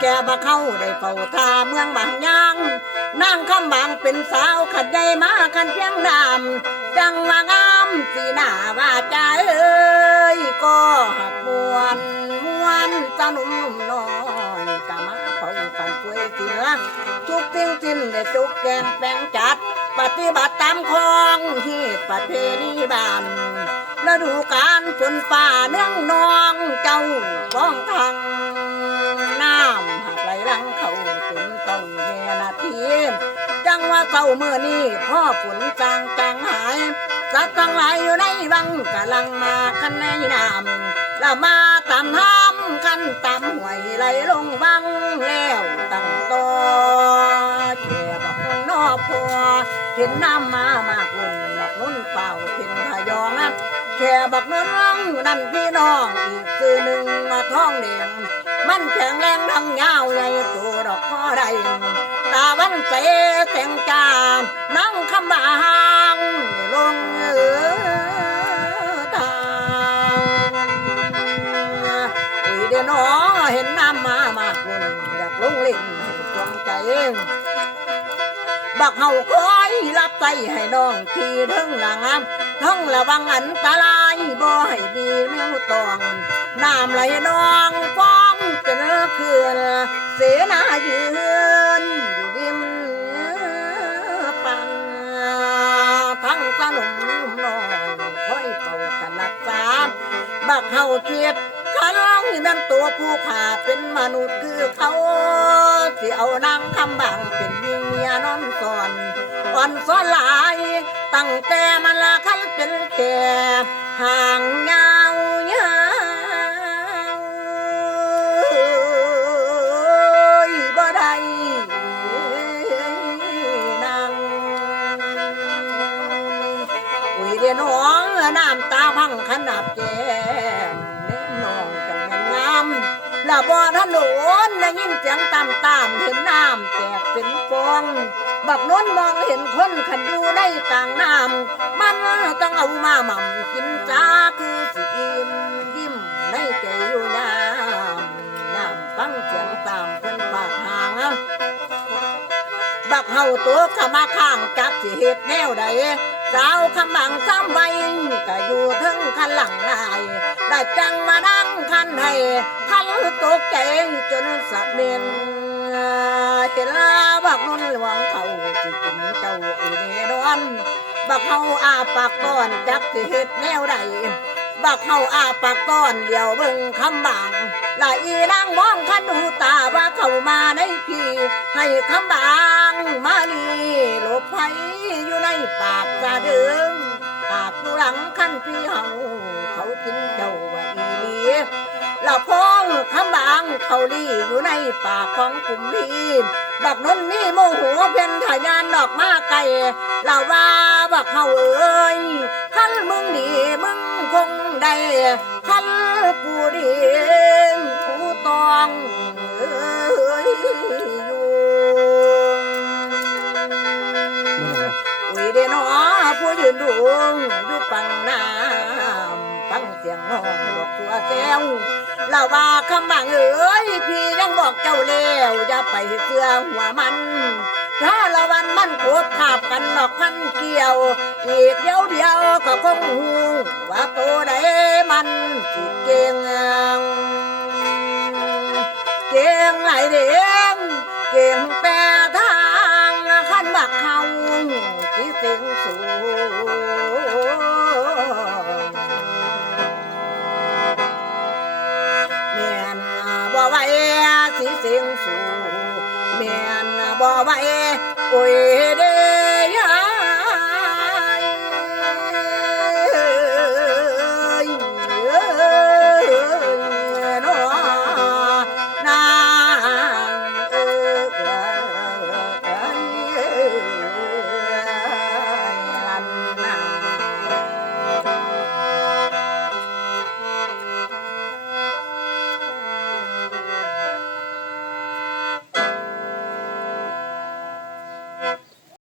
แก่บ่เข้าได้เฝ้าท่าเมืองบางยางนางคำบางเป็นสาวขัดใหญ่มาคันเพียงดำจังว่างามสีหน้าว่าใจเอ้ยก็หักมวนสนุมน้อยกะมาเฝ้าฝันช่วยเสียทุกสิ่งสิ้นได้จุกแกงแปลงจัดปฏิบัติตามของเหตุประเพณีบ้านฤดูกาลฝนฟ้าเนื่องนองเจ้าบ้องทางน้ำหักไหลหลังเขาจนต้องแย่นาทีจังว่าเศร้าเมื่อนี้พ่อฝนจางหายสัตว์ทั้งหลายอยู่ในวังกำลังมากันในน้ำแล้วมาตามห้ามกันตามห่วยไหลลงวังแล้วตั้งต่อแก่บักนอพอเห็นน้ำมามากลุ่นบักนุ่นเป่าเป็นทยองแค่บักนุ่นนั่นพี่น้องอีกสื่อหนึ่งมาท้องแดงมันแข็งแรงทั้งยาวใหญ่ตัวดอกพ่อใดตาวันเสแต่งจานนั่งคำบางลงทางเดี๋ยวน้อเห็นน้ำมามากลุ่นอยากลงเล่นจงใจบักเฮาคอยรับใจให้น้องขี่ทั้งหลังทั้งระวังอันตรายบ่ให้ดีแมวตองน้ำไหลนองฟ้องเจอเขื่อนเสนายืนอยู่ริมปังทั้งสนุมน้อยคอยเป่ากันรักษาบักเฮาเกียดขันนั่นตัวผู้ขาเป็นมนุษย์คือเขาสิเอานางคำบางเป็นยิงเมียนอนสอนอ่อนซ้อนหลายตั้งแต่มันละคันเป็นแก่ห่างยาวบ่ได้นางอุ้ยเดี๋ยวน้องน้ำตาพังขนาดแก้มเล่นน้องจังแม่นงามละบ่ถนนได้ยินเสียงตามเห็นน้ำแตกเป็นฟองบักน้นมองเห็นคนขันอยู่ในกลางน้ำมันต้องเอามาหม่ำกินจ้าคือสิยิ้มในใจอยู่น้ำฟังเสียงตามเพิ่นปากห่างบักเฮาตัวขมาข้างจับสิเหตุแนวใดสาวคำบังซ้ำใบก็อยู่ถึงคันหลังนายได้จังมานั่งคันให้คันตกใจจนสะเมียนเห็นลาบักนุ่นหลวงเขาสิกินเจ้าอีเดนอนบักเฮาอาปากก้อนจักสิเหตุแนวใดบักเฮาอาปากก้อนเดียวเบิ่งคำบังลาอีนางมองคันหูตาว่าเข้ามาในพี่ให้คำบางมาลีหลบภัยอยู่ในปากสะดึงปากอยู่หลังคันพี่เฮาเขากินเจ้าว่าอีลีละพ้องคำบางเขาลีอยู่ในปากของกลุ่มพี่บักนนมีโมโหเป็นทายานดอกมาไก่ละว่าบักเฮาเอ้ยคันมึงดีมึงคงได้คันกูดีกูต้องอยู่อุ้ยเดนอผู้ยืนดูอยู่ปังน้ำฟังเสียงห้องบอกตัวแก้วเราว่าคำบางเอ้ยพี่ยังบอกเจ้าแล้วอย่าไปเสือหัวมันถ้าละวันมันโคบขาบกันดอกพันเกี่ยวอีกเดียวก็คงหูว่าตัวใดมันสิเก่ง